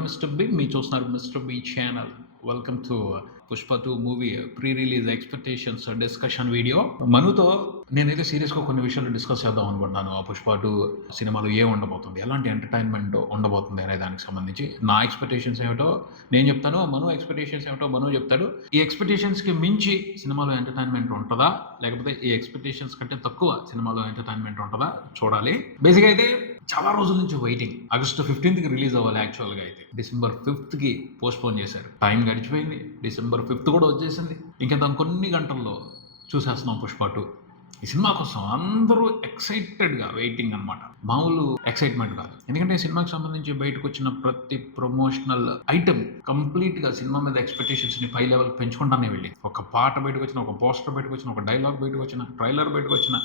నేను mister B, మీరు చూస్తున్నారు mister B channel. Welcome to Pushpa 2 movie pre release expectations discussion video. మనుతో నేనైతే సీరియస్గా కొన్ని విషయాలు డిస్కస్ చేద్దాం అనుకుంటున్నాను. ఆ పుష్ప 2 సినిమాలో ఏం ఉండబోతుంది, ఎలాంటి ఎంటర్టైన్మెంట్ ఉండబోతుంది అనే దానికి సంబంధించి నా ఎక్స్పెక్టేషన్స్ ఏమిటో నేను చెప్తాను, మను ఎక్స్పెక్టేషన్స్ ఏమిటో మను చెప్తాడు. ఈ ఎక్స్పెక్టేషన్స్కి మించి సినిమాలో ఎంటర్టైన్మెంట్ ఉంటుందా, లేకపోతే ఈ ఎక్స్పెక్టేషన్స్ కంటే తక్కువ సినిమాలో ఎంటర్టైన్మెంట్ ఉంటుందా చూడాలి. బేసిక్గా అయితే చాలా రోజుల నుంచి వెయిటింగ్. ఆగస్టు 15కి రిలీజ్ అవ్వాలి. యాక్చువల్గా అయితే డిసెంబర్ 5కి పోస్ట్పోన్ చేశారు. టైం గడిచిపోయింది, డిసెంబర్ 5th కూడా వచ్చేసింది. ఇంకా దాని కొన్ని గంటల్లో చూసేస్తున్నాం పుష్ప 2. ఈ సినిమా కోసం అందరూ ఎక్సైటెడ్గా వెయిటింగ్ అనమాట. మామూలు ఎక్సైట్మెంట్ కాదు. ఎందుకంటే ఈ సినిమాకి సంబంధించి బయటకు వచ్చిన ప్రతి ప్రమోషనల్ ఐటమ్ కంప్లీట్గా సినిమా మీద ఎక్స్పెక్టేషన్స్ని పై లెవెల్ పెంచుకుంటానే వెళ్ళి. ఒక పాట బయటకు వచ్చిన, ఒక పోస్టర్ బయటకు వచ్చిన, ఒక డైలాగ్ బయటకు వచ్చిన, ట్రైలర్ బయటకు వచ్చిన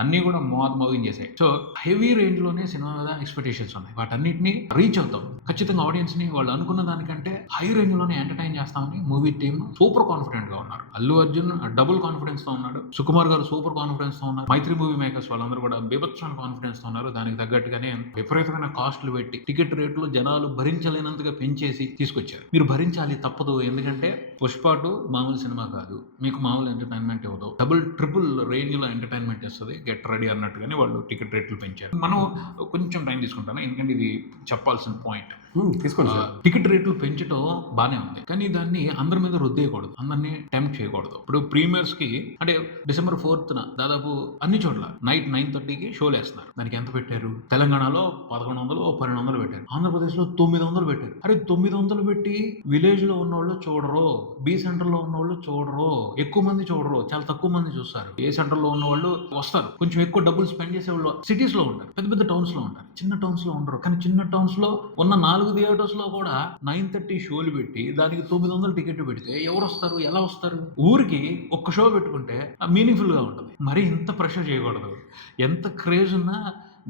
అన్నీ కూడా మూవింగ్ చేశాయి. సో హెవీ రేంజ్లోనే సినిమా మీద ఎక్స్పెక్టేషన్స్ ఉన్నాయి. వాటన్నిటిని రీచ్ అవుతాం. ఖచ్చితంగా ఆడియన్స్ని వాళ్ళు అనుకున్న దానికంటే హై రేంజ్లోనే ఎంటర్టైన్ చేస్తామని మూవీ టీమ్ సూపర్ కాన్ఫిడెంట్గా ఉన్నారు. అల్లు అర్జున్ డబుల్ కాన్ఫిడెన్స్తో ఉన్నాడు, సుకుమార్ గారు సూపర్ కాన్ఫిడెన్స్తో ఉన్నారు, మైత్రి మూవీ మేకర్స్ వాళ్ళందరూ కూడా బీభత్సమైన కాన్ఫిడెన్స్తో ఉన్నారు. దానికి తగ్గట్టుగానే విపరీతమైన కాస్ట్లు పెట్టి టికెట్ రేట్లు జనాలు భరించలేనంతగా పెంచేసి తీసుకొచ్చారు. మీరు భరించాలి, తప్పదు. ఎందుకంటే పుష్ప 2 మామూలు సినిమా కాదు, మీకు మామూలు ఎంటర్టైన్మెంట్ ఇవ్వదు, డబుల్ ట్రిపుల్ రేంజ్లో ఎంటర్టైన్మెంట్ ఇస్తుంది. గెట్ రెడీ అన్నట్టుగానే వాళ్ళు టికెట్ రేట్లు పెంచారు. మనం కొంచెం టైం తీసుకుంటాను, ఎందుకంటే ఇది చెప్పాల్సిన పాయింట్. తీసుకోండి. టికెట్ రేట్లు పెంచడం బాగానే ఉంది, కానీ దాన్ని అందరి మీద రుద్దేయకూడదు, అందరినీ టెంప్ట్ చేయకూడదు. ఇప్పుడు ప్రీమియర్స్ కి అంటే డిసెంబర్ 4th దాదాపు అన్ని చోట్ల నైట్ 9:30కి షోలు వేస్తున్నారు. దానికి ఎంత పెట్టారు? తెలంగాణలో 1100, 1200 పెట్టారు. ఆంధ్రప్రదేశ్లో 900 పెట్టారు. అరే 900 పెట్టి విలేజ్ లో ఉన్నవాళ్ళు చూడరు, బి సెంటర్ లో ఉన్నవాళ్ళు చూడరు, ఎక్కువ మంది చూడరు, చాలా తక్కువ మంది చూస్తారు. ఏ సెంటర్ లో ఉన్న వాళ్ళు వస్తారు, కొంచెం ఎక్కువ డబ్బులు స్పెండ్ చేసే వాళ్ళు సిటీస్ లో ఉంటారు, పెద్ద పెద్ద టౌన్స్ లో ఉంటారు, చిన్న టౌన్స్ లో ఉండరు. కానీ చిన్న టౌన్స్ లో ఉన్న 4 థియేటర్స్ లో కూడా 9:30 షోలు పెట్టి దానికి 900 టికెట్ పెడితే ఎవరు వస్తారు, ఎలా వస్తారు? ఊరికి ఒక్క షో పెట్టుకుంటే మీనింగ్ఫుల్ గా ఉంటుంది. మరి ఇంత ప్రెషర్ చేయకూడదు. ఎంత క్రేజ్ ఉన్నా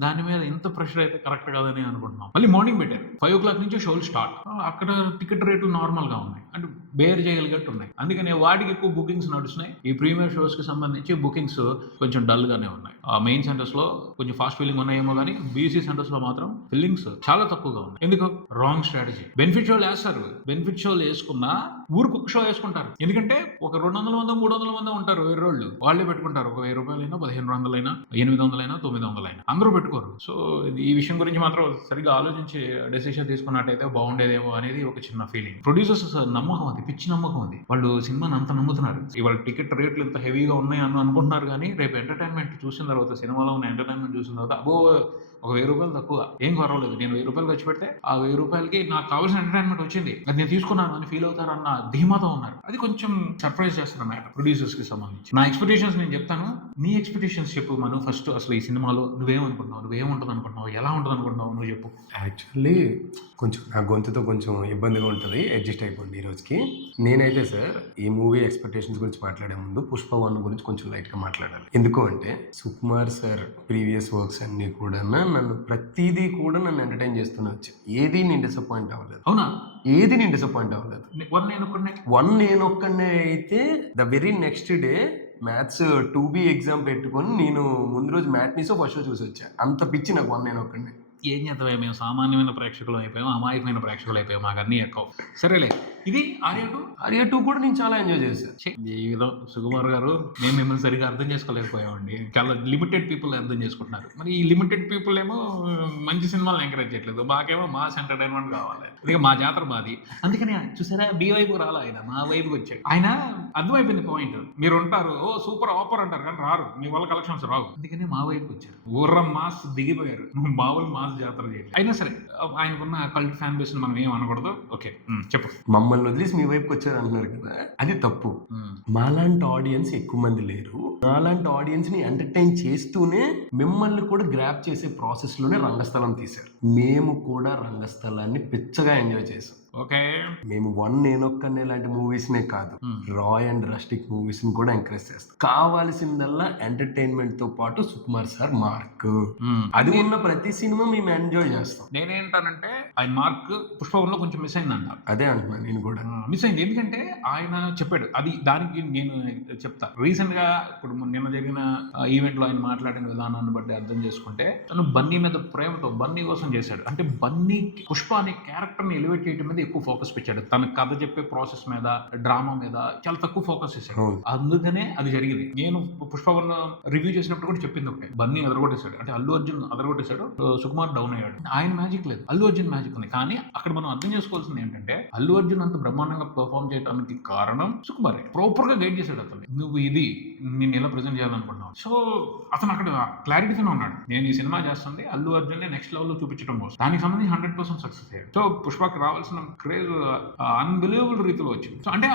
దాని మీద ఇంత ప్రెషర్ అయితే కరెక్ట్ కాదని అనుకుంటున్నాం. మళ్ళీ మార్నింగ్ పెట్టారు, 5 o'clock నుంచి షోలు స్టార్ట్. అక్కడ టికెట్ రేట్లు నార్మల్ గా ఉన్నాయి, అంటే బేర్ చేయగలిగట్టు ఉన్నాయి. అందుకని వాటికి ఎక్కువ బుకింగ్స్ నడుస్తున్నాయి. ఈ ప్రీమియర్ షోస్ కి సంబంధించి బుకింగ్స్ కొంచెం డల్ గానే ఉన్నాయి. ఆ మెయిన్ సెంటర్స్ లో కొంచెం ఫాస్ట్ ఫిల్లింగ్ ఉన్నాయేమో కానీ బీసీ సెంటర్స్ లో మాత్రం ఫిల్లింగ్స్ చాలా తక్కువగా ఉన్నాయి. ఎందుకు? Wrong strategy. బెనిఫిట్ షోలు వేస్తారు, బెనిఫిట్ షోలు వేసుకున్నా ఊరికి ఒక షో వేసుకుంటారు. ఎందుకంటే ఒక 200 మంది 300 మంది ఉంటారు, వేరోళ్ళు వాళ్ళే పెట్టుకుంటారు. ఒక 1000 రూపాయలైనా, 1500 800 900 అందరూ పెట్టుకోరు. సో ఈ విషయం గురించి మాత్రం సరిగ్గా ఆలోచించి డెసిషన్ తీసుకున్నట్టయితే బాగుండేదేమో అనేది ఒక చిన్న ఫీలింగ్. ప్రొడ్యూసర్స్ నమ్మకం, అది పిచ్చి నమ్మకం. అది వాళ్ళు సినిమాని అంత నమ్ముతున్నారు. ఇవాళ టికెట్ రేట్లు ఇంత హెవీగా ఉన్నాయి అని అనుకుంటున్నారు, కానీ రేపు ఎంటర్టైన్మెంట్ చూసిన తర్వాత, సినిమాలో ఉన్న ఎంటర్టైన్మెంట్ చూసిన తర్వాత అబ్బో ఒక 1000 రూపాయలు తక్కువ, ఏం పర్వాలేదు, నేను 1000 రూపాయలు ఖర్చు పెడితే ఆ 1000 రూపాయలకి నాకు కావాల్సిన ఎంటర్టైన్మెంట్ వచ్చింది, అది నేను తీసుకున్నాను అని ఫీల్ అవుతారన్న ధీమాతో ఉన్నారు. అది కొంచెం సర్ప్రైజ్ చేస్తున్న మ్యాటర్ ప్రొడ్యూసర్స్ కి సంబంధించి. నా ఎక్స్పెక్టేషన్స్ నేను చెప్తాను, నీ ఎక్స్పెక్టేషన్స్ చెప్పు మనం. ఫస్ట్ అసలు ఈ సినిమాలో నువ్వేమనుకుంటున్నావు, నువ్వేముంటుంది అనుకుంటున్నావు, ఎలా ఉంటుంది అనుకుంటున్నావు, నువ్వు చెప్పు. యాక్చువల్లీ కొంచెం నా గొంతుతో కొంచెం ఇబ్బందిగా ఉంటుంది, అడ్జస్ట్ అయిపోండి ఈ రోజుకి. నేనైతే సార్ ఈ మూవీ ఎక్స్పెక్టేషన్స్ గురించి మాట్లాడే ముందు పుష్ప 1 గురించి కొంచెం లైట్గా మాట్లాడాలి. ఎందుకు అంటే సుకుమార్ సార్ ప్రీవియస్ వర్క్స్ అన్నీ కూడా నన్ను ప్రతిదీ కూడా నన్ను ఎంటర్టైన్ చేస్తూనే వచ్చాయి. ఏది నేను డిసప్పాయింట్ అవ్వలేదు. అవునా? ఏది నేను డిసప్పాయింట్ అవ్వలేదు. 1 నేను ఒక్కనే అయితే the very next day maths 2B exam పెట్టుకొని నేను ముందు రోజు మ్యాట్నీసో ఫస్ట్ షో చూసి వచ్చా. అంత పిచ్చి నాకు 1 నేను ఒక్కనే. ఏం చేద్దాం, మేము సామాన్యమైన ప్రేక్షకులు అయిపోయాం, అమాయకమైన ప్రేక్షకులు అయిపోయాం, మాకు అన్నీ ఎక్కువ. సరేలే, ఇది ఆర్య 2 కూడా నేను చాలా ఎంజాయ్ చేశాను. ఏదో సుకుమార్ గారు, మేము మిమ్మల్ని సరిగా అర్థం చేసుకోలేకపోయామండి. చాలా లిమిటెడ్ పీపుల్ అర్థం చేసుకుంటున్నారు. మరి ఈ లిమిటెడ్ పీపుల్ ఏమో మంచి సినిమాలు ఎంకరేజ్ చేయట్లేదు, మాకేమో మాస్ ఎంటర్టైన్మెంట్ కావాలి. ఇక మా జాతర మాది. అందుకని చూసారా, బి వైపు రాలా ఆయన, మా వైపుకి వచ్చాడు. ఆయన అర్థమైపోయింది పాయింట్. మీరు ఉంటారు, ఓ సూపర్ ఆఫర్ అంటారు, కానీ రారు, మీ వల్ల కలెక్షన్స్ రావు. అందుకని మా వైపుకి వచ్చారు. ఊర్ర మాస్ దిగిపోయారు, మామూలు మాస్ జాతర చేయలేదు. అయినా సరే ఆయనకున్న కల్ట్ ఫ్యాన్ బేస్ మనం ఏం అనకూడదు. ఓకే చెప్పు. మమ్మల్ని వదిలేసి మీ వైపుకి వచ్చారు అంటున్నారు కదా, అది తప్పు. మాలాంటి ఆడియన్స్ ఎక్కువ మంది లేరు. నాలాంటి ఆడియన్స్ ని ఎంటర్టైన్ చేస్తూనే మిమ్మల్ని కూడా గ్రాప్ చేసే ప్రాసెస్ లోనే రంగస్థలం తీశారు. మేము కూడా రంగస్థలాన్ని పిచ్చగా ఎంజాయ్ చేసాం. ఓకే. మేము నేనొక్కనే లాంటి మూవీస్ నే కాదు, రాయ్ అండ్ రస్టిక్ మూవీస్ ని కూడా ఎంకరేజ్ చేస్తాం. కావాల్సిందల్లా ఎంటర్టైన్మెంట్ తో పాటు సుకుమార్ సార్ మార్క్, అది ఉన్న ప్రతి సినిమా మేము ఎంజాయ్ చేస్తాం. నేనేంటానంటే ఆయన మార్క్ పుష్పంలో కొంచెం మిస్ అయిందంట. అదే అంటున్నాను నేను కూడా. మిస్ అయింది ఎందుకంటే ఆయన చెప్పాడు, అది దానికి నేను చెప్తా. రీసెంట్ గా ఇప్పుడు నిన్న జరిగిన ఈవెంట్ లో ఆయన మాట్లాడిన విధానాన్ని బట్టి అర్థం చేసుకుంటే తను బన్నీ మీద ప్రేమతో బన్నీ కోసం చేశాడు. అంటే బన్నీ పుష్ప అనే క్యారెక్టర్ ని ఎలివేట్ చేయడం మీద ఎక్కువ ఫోకస్ పెట్టాడు. తన కథ చెప్పే ప్రాసెస్ మీద, డ్రామా మీద చాలా తక్కువ ఫోకస్ చేశాడు. అందుకనే అది జరిగింది. నేను పుష్ప రివ్యూ చేసినప్పుడు కూడా చెప్పింది ఒకటే, బన్నీ అదరగొట్టేశాడు. అంటే అల్లు అర్జున్ అదరగొట్టేశాడు, సుకుమార్ డౌన్ అయ్యాడు. ఆయన మ్యాజిక్ లేదు, అల్లు అర్జున్ మ్యాజిక్ ఉంది. కానీ అక్కడ మనం అర్థం చేసుకోవాల్సింది ఏంటంటే అల్లు అర్జున్ అంత బ్రహ్మాండంగా పర్ఫామ్ చేయడానికి కారణం సుకుమారే. ప్రాపర్ గా గైడ్ చేశాడు అతను. నువ్వు ఇది నేను ఎలా ప్రెజెంట్ చేయాలనుకుంటున్నావు. సో అతను అక్కడ క్లారిటీతోనే ఉన్నాడు. నేను ఈ సినిమా చేస్తుంది అల్లు అర్జున్ నెక్స్ట్ లెవెల్ లో చూపించడం కోసం. దానికి సంబంధించి 100% సక్సెస్ అయ్యారు. సో పుష్పకి రావాల్సిన క్రేజ్ అన్బిలీవబుల్ రీతిలో వచ్చింది. సో అంటే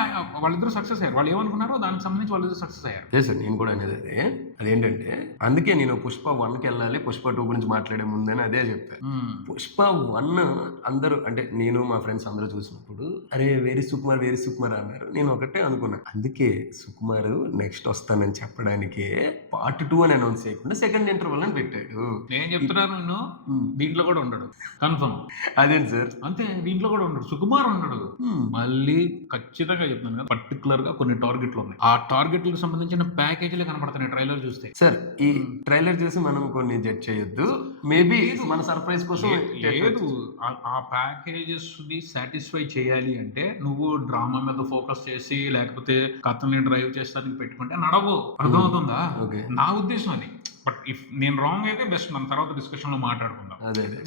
వాళ్ళిద్దరు సక్సెస్ అయ్యారు. వాళ్ళు ఏమనుకున్నారో దానికి సంబంధించి వాళ్ళిద్దరు సక్సెస్ అయ్యారు. సార్ నేను కూడా అనేది అదేంటంటే అందుకే నేను పుష్ప 1కి వెళ్ళాలి, పుష్ప 2 గురించి మాట్లాడే ముందని అదే చెప్పాను. పుష్ప 1 అందరూ అంటే నేను మా ఫ్రెండ్స్ అందరూ చూసినప్పుడు అరే వేరి సుకుమార్ అన్నారు. నేను ఒకటే అనుకున్నా, అందుకే సుకుమార్ నెక్స్ట్ వస్తానని చెప్పడానికే పార్ట్ 2 అని అనౌన్స్ చేయకుండా సెకండ్ ఇంటర్వల్ అని పెట్టాడు. నేను చెప్తున్నాను దీంట్లో కూడా ఉండడు కన్ఫర్మ్. అదేంటి సార్? అంతే, దీంట్లో కూడా ఉండడు, సుకుమార్ ఉండడు. మళ్ళీ ఖచ్చితంగా చెప్తున్నాను కదా, పర్టికులర్ గా కొన్ని టార్గెట్లు ఉన్నాయి. ఆ టార్గెట్లకు సంబంధించిన ప్యాకేజీలు కనపడుతున్నాయి ట్రైలర్ చూస్తే. సార్ ఈ ట్రైలర్ చూసి మనం కొన్ని జడ్జ్ చేయొద్దు, మేబీ మన సర్ప్రైజ్ కోసం లేదు. ఆ ప్యాకేజెస్ ని సాటిస్ఫై చేయాలి అంటే నువ్వు డ్రామా మీద ఫోకస్ చేసి లేకపోతే కథని డ్రైవ్ చేస్తానికి పెట్టుకుంటే నడవు. అర్థమవుతుందా? నా ఉద్దేశం అది. బట్ ఇఫ్ నేను రాంగ్ అయితే బెస్ట్, మన తర్వాత డిస్కషన్ లో మాట్లాడుకుందాం.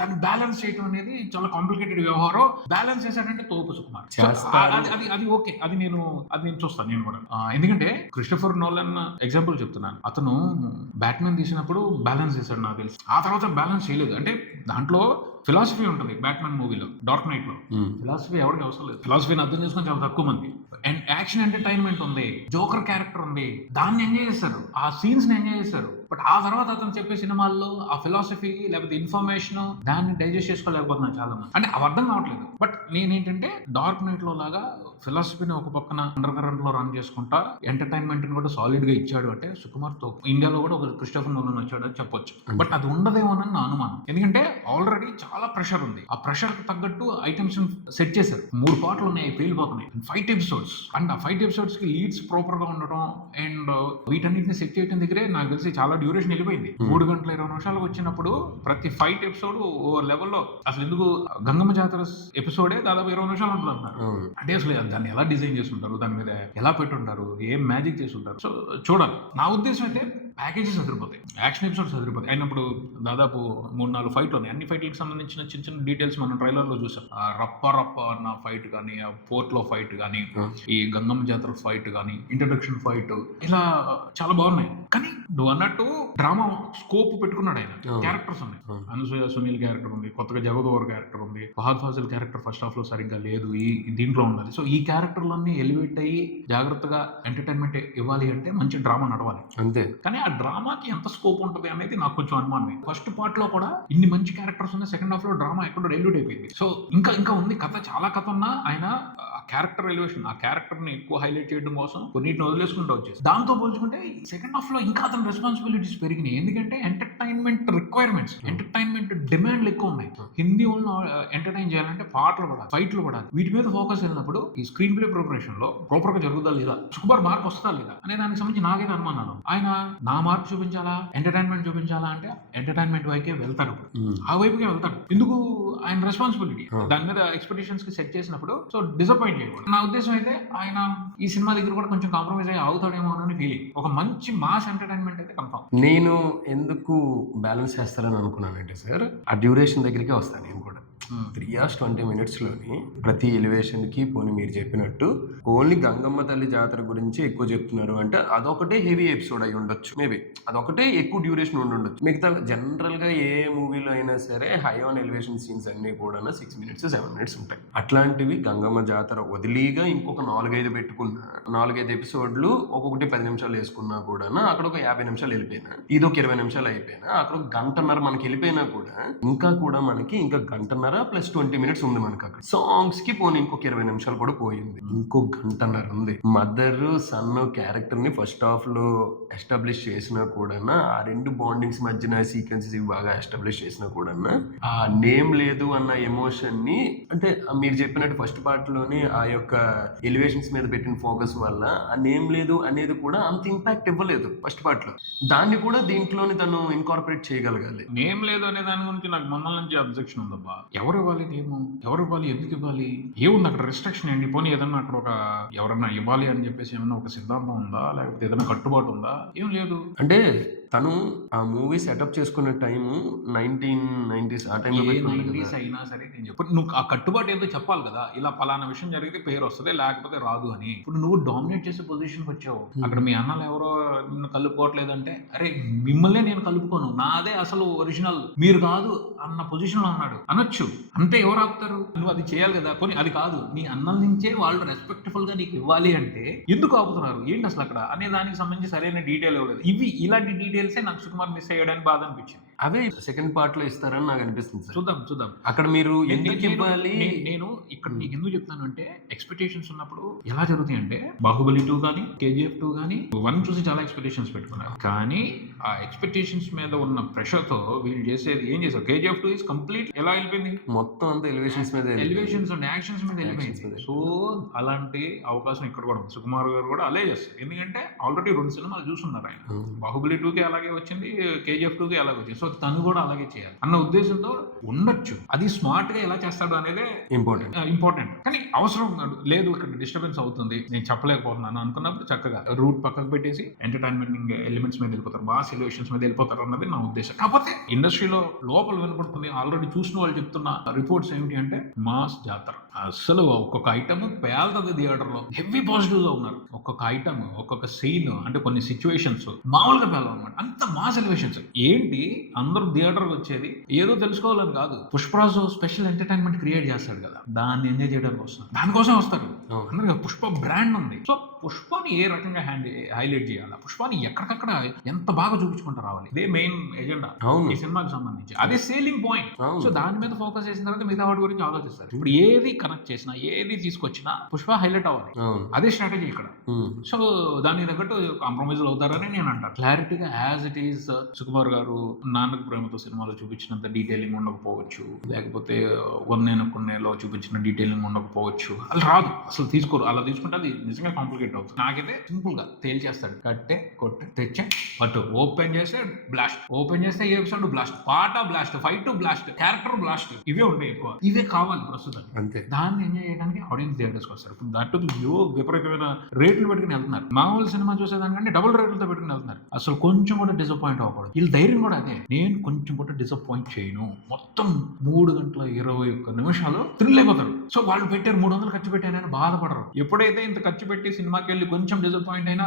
దాన్ని బ్యాలెన్స్ చేయడం అనేది చాలా కాంప్లికేటెడ్ వ్యవహారం. బ్యాలెన్స్ చేశాడంటే తోపు సుకుమార్. అది ఓకే, అది నేను చూస్తాను నేను కూడా. ఎందుకంటే క్రిస్టోఫర్ నోలన్ ఎగ్జాంపుల్ చెప్తున్నాను. అతను బ్యాట్మెన్ తీసినప్పుడు బ్యాలెన్స్ చేశాడు నాకు తెలిసి. ఆ తర్వాత బ్యాలెన్స్ చేయలేదు. అంటే దాంట్లో ఫిలాసఫీ ఉంటుంది బ్యాట్మెన్ మూవీలో, డార్క్ నైట్ లో. ఫిలాసఫీ ఎవరికి అవసరం లేదు. ఫిలాసఫీని అర్థం చేసుకుని చాలా తక్కువ మంది. అండ్ యాక్షన్ ఎంటర్టైన్మెంట్ ఉంది, జోకర్ క్యారెక్టర్ ఉంది, దాన్ని ఎంజాయ్ చేస్తారు, ఆ సీన్స్ ని ఎంజాయ్ చేస్తారు. బట్ ఆ తర్వాత అతను చెప్పే సినిమాల్లో ఆ ఫిలాసఫీ లేకపోతే ఇన్ఫర్మేషన్ దాన్ని డైజెస్ట్ చేసుకోలేకపోతున్నారు చాలా మంది. అంటే అవి అర్థం కావట్లేదు. బట్ నేనేంటంటే డార్క్ నైట్ లో లాగా ఫిలాసఫీని ఒక పక్కన అండర్ కరెంట్ లో రన్ చేసుకుంటా ఎంటర్టైన్మెంట్ ని కూడా సాలిడ్ గా ఇచ్చాడు అంటే సుకుమార్ తో ఇండియాలో కూడా ఒక క్రిస్టోఫర్ నోలన్ వచ్చాడు అని చెప్పొచ్చు. బట్ అది ఉండదేమోనని నా అనుమానం. ఎందుకంటే ఆల్రెడీ చాలా ప్రెషర్ ఉంది. ఆ ప్రెషర్ కి తగ్గట్టు ఐటమ్స్ సెట్ చేశారు. 3 పార్ట్లు ఉన్నాయి, పేలిపోతున్నాయి. 5 ఎపిసోడ్స్. అండ్ ఆ 5 ఎపిసోడ్స్ కి లీడ్స్ ప్రాపర్ గా ఉండటం అండ్ వీటన్నిటిని సెట్ చేయడం దగ్గరే నాకు తెలిసి చాలా డ్యూరేషన్ వెళ్ళిపోయింది. 3 గంటల 20 నిమిషాలకు వచ్చినప్పుడు ప్రతి ఫైట్ ఎపిసోడ్ ఓ లెవెల్లో అసలు ఎందుకు గంగమ్మ జాతర ఎపిసోడే దాదాపు 20 నిమిషాలు ఉంటుంది అంటున్నారు. అంటే అసలు దాన్ని ఎలా డిజైన్ చేసి ఉంటారు, దాని మీద ఎలా పెట్టుంటారు, ఏం మ్యాజిక్ చేసి ఉంటారు. సో చూడాలి. నా ఉద్దేశం అయితే ప్యాకేజెస్ సరిపోతాయి, యాక్షన్ ఎపిసోడ్స్ సరిపోతాయి. అయినప్పుడు దాదాపు 3-4 ఫైట్లు ఉన్నాయి. అన్ని ఫైట్లకు సంబంధించిన చిన్న చిన్న డీటెయిల్స్ మనం ట్రైలర్ లో చూసాం. ఆ రప్ప అన్న ఫైట్ కానీ, ఆ పోర్ట్ లో ఫైట్ కానీ, ఈ గంగమ్మ జాతర ఫైట్ కానీ, ఇంట్రడక్షన్ ఫైట్, ఇలా చాలా బాగున్నాయి. కానీ నువ్వు అన్నట్టు డ్రామా స్కోప్ పెట్టుకున్నాడు ఆయన. క్యారెక్టర్స్ ఉన్నాయి, అనసూయ సునీల్ క్యారెక్టర్ ఉంది, కొత్తగా జగదోర్ క్యారెక్టర్ ఉంది, Fahadh Faasil character first half లో సరిగ్గా లేదు, ఈ దీంట్లో ఉండాలి. సో ఈ క్యారెక్టర్లన్నీ ఎలివేట్ అయ్యి జాగ్రత్తగా ఎంటర్టైన్మెంట్ ఇవ్వాలి అంటే మంచి డ్రామా నడవాలి అంతే. కానీ ఆ డ్రామాకి ఎంత స్కోప్ ఉంటుంది అనేది నాకు కొంచెం అనుమానం. ఫస్ట్ పార్ట్ లో కూడా ఇన్ని మంచి క్యారెక్టర్స్ ఉన్నాయి, సెకండ్ హాఫ్ లో డ్రామా ఎక్కడో డైల్యూట్ అయిపోయింది. సో ఇంకా ఉంది కథ, చాలా కథ ఉన్నా ఆయన క్యారెక్టర్ ఎలివేషన్, ఆ క్యారెక్టర్ ని ఎక్కువ హైలైట్ చేయడం కోసం కొన్నిటిని వదిలేసుకుంటూ వచ్చేసి దాంతో పోల్చుకుంటే సెకండ్ హాఫ్ లో ఇంకా అతని రెస్పాన్సిబిలిటీస్ పెరిగినాయి. ఎందుకంటే ఎంటర్టైన్మెంట్ రిక్వైర్మెంట్స్, ఎంటర్టైన్మెంట్ డిమాండ్లు ఎక్కువ ఉన్నాయి. హిందీ వాళ్ళు ఎంటర్టైన్ చేయాలంటే పాటలు పడాలి, ఫైట్లు పడాలి. వీటి మీద ఫోకస్ వెళ్ళినప్పుడు ఈ స్క్రీన్ ప్లే ప్రిపరేషన్ లో ప్రాపర్ గా జరుగుతుందా లేదా, సుకుమార్ మార్క్ వస్తుందా లేదా అనే దానికి సంబంధించి నాకైతే అనుమానాలు. ఆయన నా మార్క్ చూపించాలా, ఎంటర్టైన్మెంట్ చూపించాలా అంటే ఎంటర్టైన్మెంట్ వైపే వెళ్తాడు, ఆ వైపుకే వెళ్తాడు. ఎందుకు ఆయన రెస్పాన్సిబిలిటీ దాని మీద ఎక్స్పెక్టేషన్స్ కి సెట్ చేసినప్పుడు సో డిసప్పాయింట్ చేయకూడదు. నా ఉద్దేశం అయితే ఆయన ఈ సినిమా దగ్గర కూడా కొంచెం కాంప్రమైజ్ అయ్యి అవుతాడేమో అని ఫీలింగ్. ఒక మంచి మాస్ ఎంటర్టైన్మెంట్ అయితే కన్ఫర్మ్. నేను ఎందుకు బ్యాలెన్స్ చేస్తారని అనుకున్నానంటే సార్, ఆ డ్యూరేషన్ దగ్గరికి వస్తాను నేను కూడా. 3 hours 20 minutes లోని ప్రతి ఎలివేషన్ కి పోనీ మీరు చెప్పినట్టు ఓన్లీ గంగమ్మ తల్లి జాతర గురించి ఎక్కువ చెప్తున్నారు అంటే అదొకటే హెవీ ఎపిసోడ్ అయి ఉండొచ్చు, మేబీ అదొకటే ఎక్కువ డ్యూరేషన్ ఉండొచ్చు. మిగతా జనరల్ గా ఏ మూవీలో అయినా సరే హై ఆన్ ఎలివేషన్ సీన్స్ అన్ని కూడా 6 minutes 7 minutes ఉంటాయి. అట్లాంటివి గంగమ్మ జాతర వదిలీగా ఇంకొక 4-5 పెట్టుకున్నా, 4-5 ఎపిసోడ్లు ఒక్కొక్కటి 10 నిమిషాలు వేసుకున్నా కూడా అక్కడ ఒక 50 నిమిషాలు వెళ్ళిపోయినా, ఇది ఒక 20 నిమిషాలు అయిపోయినా, అక్కడ ఒక 1.5 గంటన్నర మనకి వెళ్ళిపోయినా కూడా ఇంకా మనకి ఇంకా 1.5 ప్లస్ 20 మినిట్స్ ఉంది మనకు అక్కడ. సాంగ్స్ కి పోనీ ఇంకొక 20 నిమిషాలు కూడా పోయింది. ఇంకో గంటన్నర ఉంది. మదర్ సన్ క్యారెక్టర్ ని ఫస్ట్ హాఫ్ లో ఎస్టాబ్లిష్ చేసినా కూడా, ఆ రెండు బాండింగ్స్ మధ్యన సీక్వెన్సెస్ ఇవి బాగా ఎస్టాబ్లిష్ చేసినా కూడా, ఆ నేమ్ లేదు అన్న ఎమోషన్ ని, అంటే మీరు చెప్పినట్టు ఫస్ట్ పార్ట్ లోనే ఆ యొక్క ఎలివేషన్స్ మీద పెట్టిన ఫోకస్ వల్ల ఆ నేమ్ లేదు అనేది కూడా అంత ఇంపాక్ట్ ఇవ్వలేదు ఫస్ట్ పార్ట్ లో. దాన్ని కూడా దీంట్లోనే తను ఇన్కార్పొరేట్ చేయగలగాలి. నేమ్ లేదు అనే దాని గురించి నాకు మొన్న నుంచి అబ్జెక్షన్ ఉందబ్బా. ఎవరు ఇవ్వాలి నేము, ఎవరు ఇవ్వాలి, ఎందుకు ఇవ్వాలి, ఏముంది అక్కడ రిస్ట్రిక్షన్ ఏంటి? పోనీ ఏదన్నా అక్కడ ఒక ఎవరన్నా ఇవ్వాలి అని చెప్పేసి ఏమన్నా ఒక సిద్ధాంతం ఉందా, లేకపోతే ఏదైనా కట్టుబాటు ఉందా? ఏం లేదు. అంటే తను ఆ మూవీ సెటప్ చేసుకునే టైము 1990s ఆ టైంలో ఏ 90s అయినా సరే నేను చెప్పు, నువ్వు ఆ కట్టుబాటు ఏదో చెప్పాలి కదా, ఇలా పలానా విషయం జరిగితే పేరు వస్తుంది లేకపోతే రాదు అని. ఇప్పుడు నువ్వు డామినేట్ చేసే పొజిషన్కి వచ్చావు. అక్కడ మీ అన్నలు ఎవరో నిన్ను కలుపుకోవట్లేదంటే, అరే మిమ్మల్నే నేను కలుపుకోను, నాదే అసలు ఒరిజినల్, మీరు కాదు అన్న పొజిషన్ లో ఉన్నాడు అనొచ్చు. అంతే, ఎవరు ఆపుతారు? నువ్వు అది చేయాలి కదా. పోనీ అది కాదు, నీ అన్నల నుంచే వాళ్ళు రెస్పెక్ట్ఫుల్ గా నీకు ఇవ్వాలి అంటే ఎందుకు ఆపుతున్నారు, ఏంటి అసలు అక్కడ అనే దానికి సంబంధించి సరైన డీటెయిల్ ఇవ్వలేదు. ఇలాంటి డీటెయిల్సే నాకు సుకుమార్ మిస్ అయ్యాడని బాధ అనిపించింది. అవే సెకండ్ పార్ట్ లో ఇస్తారని నాకు అనిపిస్తుంది. చూద్దాం అక్కడ మీరు ఎందుకు ఇవ్వాలి. నేను ఇక్కడ నీకు ఎందుకు చెప్తాను అంటే, ఎక్స్పెక్టేషన్స్ ఉన్నప్పుడు ఎలా జరుగుతాయి అంటే, బాహుబలి 2 కానీ KGF 2 కానీ 1 చూసి చాలా ఎక్స్పెక్టేషన్స్ పెట్టుకున్నారు. కానీ ఆ ఎక్స్పెక్టేషన్స్ మీద ఉన్న ప్రెషర్ తో వీళ్ళు చేసేది ఏం చేశారు? KGF 2 ఇస్ కంప్లీట్ ఎలా వెళ్ళిపోయింది, మొత్తం అంతా ఎలివేషన్స్ మీద, ఎలివేషన్స్ అండ్ యాక్షన్స్ మీద వెళ్ళిపోయింది. సో అలాంటి అవకాశం ఇక్కడ కూడా ఉంది. సుకుమార్ గారు కూడా అలాగే చేస్తారు. ఎందుకంటే ఆల్రెడీ 2 సినిమాలు చూస్తున్నారు ఆయన. బాహుబలి 2కి అలాగే వచ్చింది, KGF 2కి అలాగే వచ్చింది. సో తను కూడా అలాగే చేయాలి అన్న ఉద్దేశంతో ఉండొచ్చు. అది స్మార్ట్ గా ఎలా చేస్తాడు అనేదే ఇంపార్టెంట్. కానీ అవసరం లేదు, ఇక్కడ డిస్టర్బెన్స్ అవుతుంది, నేను చెప్పలేకపోతున్నాను అనుకున్నప్పుడు చక్కగా రూట్ పక్కకు పెట్టేసి ఎంటర్టైన్మెంట్ ఎలిమెంట్స్ మీద వెళ్ళిపోతారు, మాస్ ఎలివేషన్స్ మీద వెళ్ళిపోతారు అన్నది నా ఉద్దేశం. కాకపోతే ఇండస్ట్రీలో లోపల వినపడుతుంది, ఆల్రెడీ చూసిన వాళ్ళు చెప్తున్న రిపోర్ట్స్ ఏమిటి అంటే, మాస్ జాతర అసలు ఒక్కొక్క ఐటమ్ పేలుతుంది థియేటర్ లో. హెవీ పాజిటివ్ గా ఉన్నారు. ఒక్కొక్క ఐటమ్, ఒక్కొక్క సీన్, అంటే కొన్ని సిచ్యువేషన్స్ మామూలుగా పేలవన్నమాట. అంత మాస్ ఎలివేషన్స్. ఏంటి అందరూ థియేటర్కి వచ్చేది ఏదో తెలుసుకోవాలని కాదు, పుష్పరాజు స్పెషల్ ఎంటర్టైన్మెంట్ క్రియేట్ చేస్తాడు కదా, దాన్ని ఎంజాయ్ చేయడానికి వస్తారు, దానికోసం వస్తారు అందరు. పుష్ప బ్రాండ్ ఉంది. సో పుష్పాన్ని ఏ రకంగా హైలైట్ చేయాలి, పుష్పాన్ని ఎక్కడికక్కడ ఎంత బాగా చూపించుకుంటూ రావాలి, ఇదే మెయిన్ ఎజెండా ఈ సినిమాకి సంబంధించి. అదే సేలింగ్ పాయింట్. సో దాని మీద ఫోకస్ చేసిన తర్వాత మిగతా వాటి గురించి ఆలోచిస్తారు. ఇప్పుడు ఏది కనెక్ట్ చేసినా, ఏది తీసుకొచ్చినా పుష్ప హైలైట్ అవ్వాలి, అదే స్ట్రాటజీ ఇక్కడ. సో దానికి తగ్గట్టు కాంప్రమైజ్ అవుతారని నేను అంటాను. క్లారిటీగా యాజ్ ఇట్ ఈస్ సుకుమార్ గారు నాన్నకు ప్రేమతో సినిమాలో చూపించినంత డీటెయిలింగ్ ఉండకపోవచ్చు, లేకపోతే కొన్నేలో చూపించిన డీటెయిలింగ్ ఉండకపోవచ్చు. అలా రాదు, అసలు తీసుకోరు. అలా తీసుకుంటే అది నిజంగా కాంప్లికేట్ అవుతుంది. నాకైతే సింపుల్ గా తేల్చేస్తాడు, కట్టే కొట్టే తెచ్చే పట్టు, ఓపెన్ చేస్తే బ్లాస్ట్, ఓపెన్ చేస్తే ఏ ఎపిసోడ్ బ్లాస్ట్, పాట blast, fight blast, character blast, ఇవే ఉంటాయి ఎక్కువ. ఇవే కావాలి ప్రస్తుతం. అంతే. దాన్ని ఎంజాయ్ చేయడానికి ఆడియన్స్ థియేటర్స్కి వస్తారు. ఇప్పుడు దట్టు విపరీతమైన రేట్లు పెట్టుకుని వెళ్తున్నారు. మామూలు సినిమా చూసేదానికంటే డబుల్ రేట్లతో పెట్టుకుని వెళ్తున్నారు. అసలు కొంచెం కూడా డిసప్పాయింట్ అవ్వకూడదు. వీళ్ళ ధైర్యం కూడా అదే, నేను కొంచెం కూడా డిసప్పాయింట్ చేయను. మొత్తం 3 గంటల 21 నిమిషాలు థ్రిల్ అయిపోతారు. సో వాళ్ళు పెట్టారు 300 ఖర్చు పెట్టానని బాధపడరు. ఎప్పుడైతే ఇంత ఖర్చు పెట్టి సినిమాకి వెళ్ళి కొంచెం డిసప్పాయింట్ అయినా,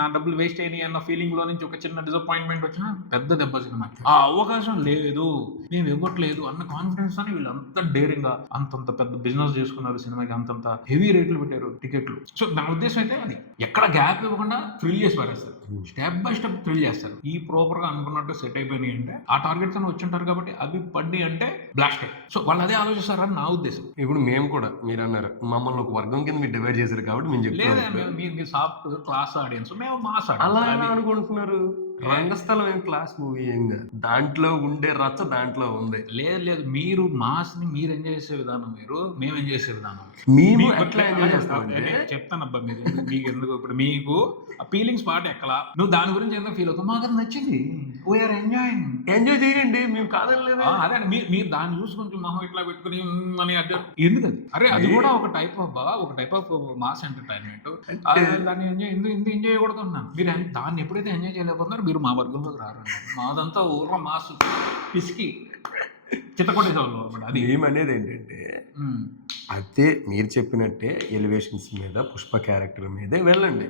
నా డబ్బులు వేస్ట్ అయినాయి అన్న ఫీలింగ్ లో నుంచి ఒక చిన్న డిసప్పాయింట్మెంట్ వచ్చినా పెద్ద దెబ్బ సినిమాకి. ఆ అవకాశం లేదు, మేము ఇవ్వట్లేదు అన్న కాన్ఫిడెన్స్ అని వీళ్ళంతా డేరింగ్ గా అంతంత పెద్ద బిజినెస్ చేసుకున్నారు సినిమాకి, అంతంత హెవీ రేట్లు పెట్టారు టికెట్లు. సో నా ఉద్దేశం అయితే అది ఎక్కడ గ్యాప్ ఇవ్వకుండా థ్రిల్ చేసి పారేస్తారు, స్టెప్ బై స్టెప్ థ్రిల్ చేస్తారు. ఈ ప్రాపర్ గా అనుకున్నట్టు సెట్ అయిపోయినాయి అంటే, ఆ టార్గెట్ తో వచ్చింటారు కాబట్టి అవి పడ్డి అంటే బ్లాస్ట్. సో వాళ్ళు అదే ఆలోచిస్తారని నా ఉద్దేశం. ఇప్పుడు మేము కూడా మీరు అన్నారు మమ్మల్ని ఒక వర్గం కింద మీరు డివైడ్ చేశారు కాబట్టి మేము చెప్పలేదు, మీరు సాఫ్ట్ క్లాస్ ఆడియన్స్, మేము మాస్ అలా ఎలా అనుకుంటున్నారు? రంగస్థలం ఏం క్లాస్ మూవీ ఏం కాదు, దాంట్లో ఉండే రచ్చ దాంట్లో ఉంది. లేదు, మీరు మాస్ ని మీరు ఎంజాయ్ చేసే విధానం వేరు, మేము ఎంజాయ్ చేసే విధానం. మేము ఎట్లా ఎంజాయ్ చేస్తామంటే చెప్తానబ్బా, మీకు ఎందుకు ఇప్పుడు మీకు ఆ ఫీలింగ్స్ పాట ఎక్కలా, నువ్వు దాని గురించి ఎందుకు ఫీల్ అవుతావు? మాకు అది నచ్చింది, వీఆర్ ఎంజాయ్ చేయండి, మేము కాదనలేదు. అదే మీరు దాన్ని చూసి కొంచెం మొహం ఇట్లా పెట్టుకుని అని అడ్డారు ఎందుకు? అరే అది కూడా ఒక టైప్ ఆఫ్ మాస్ ఎంటర్టైన్మెంట్. దాన్ని ఎందుకు ఎంజాయ్ చేయకూడదు? మీరు దాన్ని ఎప్పుడైతే ఎంజాయ్ చేయలేకపోతున్నారు మీరు మా వర్గంలోకి రారండి. మాదంతా ఊర్ర మాస్ పిసికి చిత్తకొట్టేసేవాళ్ళు అనమాట. అది ఏమనేది ఏంటంటే అయితే మీరు చెప్పినట్టే ఎలివేషన్స్ మీద పుష్ప క్యారెక్టర్ మీదే వెళ్ళండి.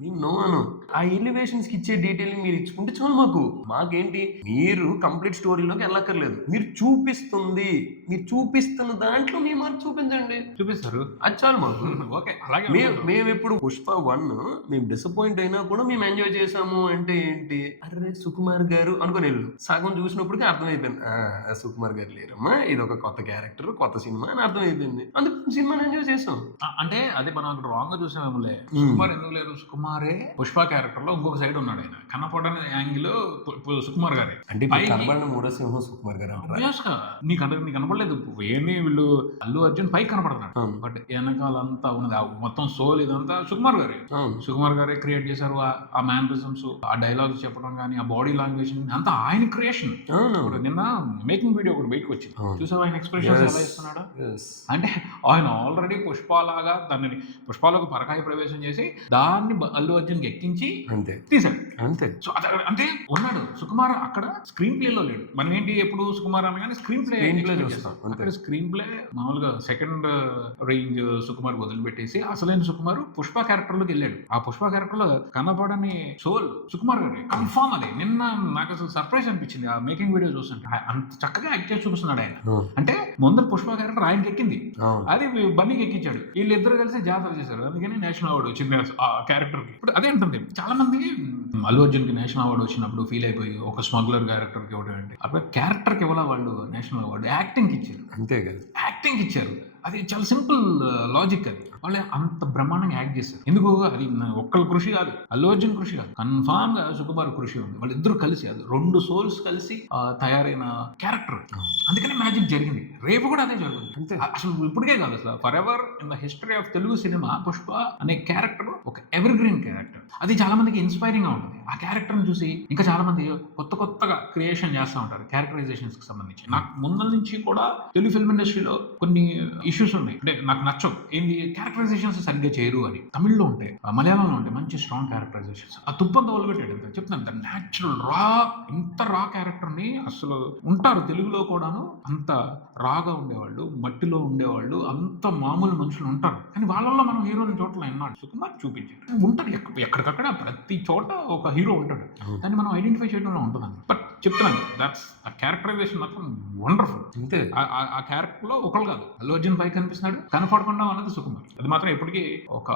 నేను నో అను. ఆ ఎలివేషన్స్ కి ఇచ్చే డీటెయిలింగ్ మీరు ఇచ్చుకుంటే చాలు. మాకేంటి, మీరు కంప్లీట్ స్టోరీలోకి వెళ్ళక్కర్లేదు. మీరు చూపిస్తున్న దాంట్లో మీ మార్క్ చూపించండి, చూపిస్తారు. అది చాలు మాకు. ఓకే, అలాగే మేము ఎప్పుడు పుష్ప 1 మేము డిసప్పాయింట్ అయినా కూడా మేము ఎంజాయ్ చేసాము అంటే ఏంటి, అరే సుకుమార్ గారు అనుకుని వెళ్ళు. సగం చూసినప్పటికీ అర్థమైపోయింది, సుకుమార్ గారు లేరమ్మా, ఇది ఒక కొత్త క్యారెక్టర్, కొత్త సినిమా అని అర్థమైపోయింది. అందుకు సినిమాని ఎంజాయ్ చేసాం. అంటే అది మనం అక్కడ రాంగ్ గా చూసామేమోలే. సుకుమార్ ఎందుకు లేరు, సుకుమారే పుష్ప క్యారెక్టర్ లో ఇంకొక సైడ్ ఉన్నాడు. ఆయన కనపడని యాంగిల్ సుకుమార్ గారే. అంటే కనబడిన మూడో సింహం సుకుమార్ గారు నీకు కనపడలేదు. ఏంటి వీళ్ళు అల్లు అర్జున్ పైకి కనపడుతున్నాడు, బట్ వెనకాలంతా ఉన్నది మొత్తం సోల్ ఇదంతా సుకుమార్ గారే క్రియేట్ చేశారు. ఆ మ్యానరిజమ్స్, ఆ డైలాగ్స్ చెప్పడం కానీ, ఆ బాడీ లాంగ్వేజ్ అంతా ఆయన క్రియేషన్. నిన్న మేకింగ్ వీడియో ఒకటి బయటకు వచ్చింది, చూసావు ఆయన ఎక్స్ప్రెషన్స్ ఎలా ఇస్తున్నాడు. అంటే ఆయన ఆల్రెడీ పుష్పలాగా దాన్ని పుష్పలోకి పరకాయ ప్రవేశం చేసి దాన్ని అల్లు అర్జున్ ఎక్కించి తీశాడు. అంతే. సో అంటే ఉన్నాడు సుకుమార్ అక్కడ. స్క్రీన్ ప్లే లో లేడు. మనం ఏంటి ఎప్పుడు సుకుమార్ అనగానే స్క్రీన్ ప్లే చూస్తాం. అక్కడ స్క్రీన్ ప్లే మామూలుగా సెకండ్ రేంజ్ సుకుమార్ వదిలిపెట్టేసి అసలైన సుకుమార్ పుష్ప క్యారెక్టర్ లోకి వెళ్ళాడు. ఆ పుష్ప క్యారెక్టర్ లో కనపడని సోల్ సుకుమార్ గారి కన్ఫామ్. అది నిన్న నాకు అసలు సర్ప్రైజ్ అనిపించింది ఆ మేకింగ్ వీడియో చూస్తుంటే. అంత చక్కగా యాక్ట్ చేసి చూపిస్తున్నాడు ఆయన. అంటే ముందర పుష్ప క్యారెక్టర్ ఆయనకి ఎక్కింది, అది బన్నీకి ఎక్కించాడు. వీళ్ళిద్దరు కలిసి జాతర చేశారు. అందుకని నేషనల్ అవార్డు వచ్చింది ఆ క్యారెక్టర్ కి. ఇప్పుడు అదే ఉంటుంది, చాలా మంది అల్లు అర్జున్ కి నేషనల్ అవార్డు వచ్చినప్పుడు ఫీల్ అయిపోయి ఒక స్మగ్లర్ క్యారెక్టర్ కి ఇవ్వడం ఏంటి, అప్పుడు క్యారెక్టర్ కి ఇవ్వాల వాళ్ళు నేషనల్ అవార్డు, యాక్టింగ్ ఇచ్చారు. అంతే కదా, యాక్టింగ్ ఇచ్చారు. అది చాలా సింపుల్ లాజిక్. అది వాళ్ళు అంత బ్రహ్మాండంగా యాక్ట్ చేశారు. ఎందుకు, అది ఒక్కళ్ళ కృషి కాదు, అల్లు అర్జున్ కృషి కాదు, కన్ఫామ్ గా సుకుమార్ కృషి ఉంది. వాళ్ళిద్దరు కలిసి, అది 2 సోల్స్ కలిసి తయారైన క్యారెక్టర్. అందుకని మ్యాజిక్ జరిగింది. రేపు కూడా అదే జరుగుతుంది. అసలు ఇప్పటికే కాదు, అసలు for ever in the history of Telugu cinema Pushpa అనే క్యారెక్టర్ ఒక ఎవర్ గ్రీన్ క్యారెక్టర్. అది చాలా మందికి ఇన్స్పైరింగ్ గా ఉంటుంది. ఆ క్యారెక్టర్ ని చూసి ఇంకా చాలా మంది కొత్తగా క్రియేషన్ చేస్తూ ఉంటారు క్యారెక్టరైజేషన్స్ కి సంబంధించి. నాకు ముందల నుంచి కూడా తెలుగు ఫిల్మ్ ఇండస్ట్రీలో కొన్ని ఇష్యూస్ ఉన్నాయి. అంటే నాకు నచ్చవు. ఏంటి, క్యారెక్టరైజేషన్స్ సరిగ్గా చేయరు అని. తమిళ్లో ఉంటాయి, మలయాళంలో ఉంటాయి మంచి స్ట్రాంగ్ క్యారెక్టరైజేషన్స్. ఆ తుప్పంతా వదిలిపెట్టాడు. అంత చెప్తాను, ద న్యాచురల్ ఇంత రా క్యారెక్టర్ ని అసలు ఉంటారు తెలుగులో కూడాను. అంత రాగా ఉండేవాళ్ళు, మట్టిలో ఉండేవాళ్ళు, అంత మామూలు మనుషులు ఉంటారు. కానీ వాళ్ళల్లో మనం హీరోని చోట్ల ఎన్నాడు సుకుమార్ చూపించాడు. ఉంటాడు ఎక్కడికక్కడ ప్రతి చోట ఒక హీరో ఉంటాడు. దాన్ని మనం ఐడెంటిఫై చేయడంలో ఉంటుందండి. బట్ చెప్తున్నాను, దట్స్ ఆ క్యారెక్టరైజేషన్ మాత్రం వండర్ఫుల్. అంతే. ఆ క్యారెక్టర్ లో ఒకళ్ళు కాదు, అల్లు అర్జున్ పైకి కనిపిస్తున్నాడు, కనపడకుండా అన్నది సుకుమార్. అది మాత్రం ఎప్పటికీ ఒక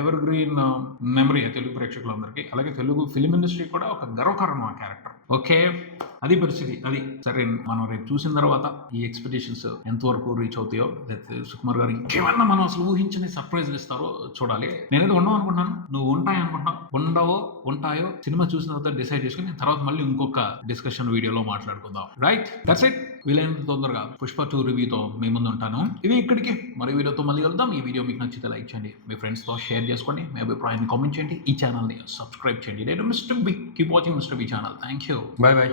ఎవర్ గ్రీన్ మెమరీ తెలుగు ప్రేక్షకులందరికీ. అలాగే తెలుగు ఫిలిం ఇండస్ట్రీ కూడా ఒక గర్వకారణం ఆ క్యారెక్టర్. ఓకే, అది పరిస్థితి. అది సరే, మనం రేపు చూసిన తర్వాత ఈ ఎక్స్పెక్టేషన్స్ ఎంతవరకు రీచ్ అవుతాయో, లేకపోతే సుకుమార్ గారు ఇంకేమన్నా మనం అసలు ఊహించని సర్ప్రైజ్లు ఇస్తారో చూడాలి. నేనేదో ఉండవు అనుకుంటున్నాను, నువ్వు ఉంటాయి అనుకుంటున్నావు. ఉంటాయో సినిమా చూసిన తర్వాత డిసైడ్ చేసుకుని తర్వాత మళ్ళీ ఇంకొక డిస్కషన్ వీడియోలో మాట్లాడుకుందాం. Right, that's it. వీలైనంత తొందరగా పుష్ప 2 రివ్యూతో మీ ముందు ఉంటాను. ఇది ఇక్కడికి, మరి వీడియోతో మళ్ళీ కలుద్దాం. ఈ వీడియో మీకు నచ్చితే లైక్ చేయండి, మీ ఫ్రెండ్స్తో షేర్ చేసుకోండి, మీ అభిప్రాయాన్ని కామెంట్ చేయండి, ఈ ఛానల్ని సబ్స్క్రైబ్ చేయండి. నేను mister B, keep watching mister B channel. Thank you, bye by.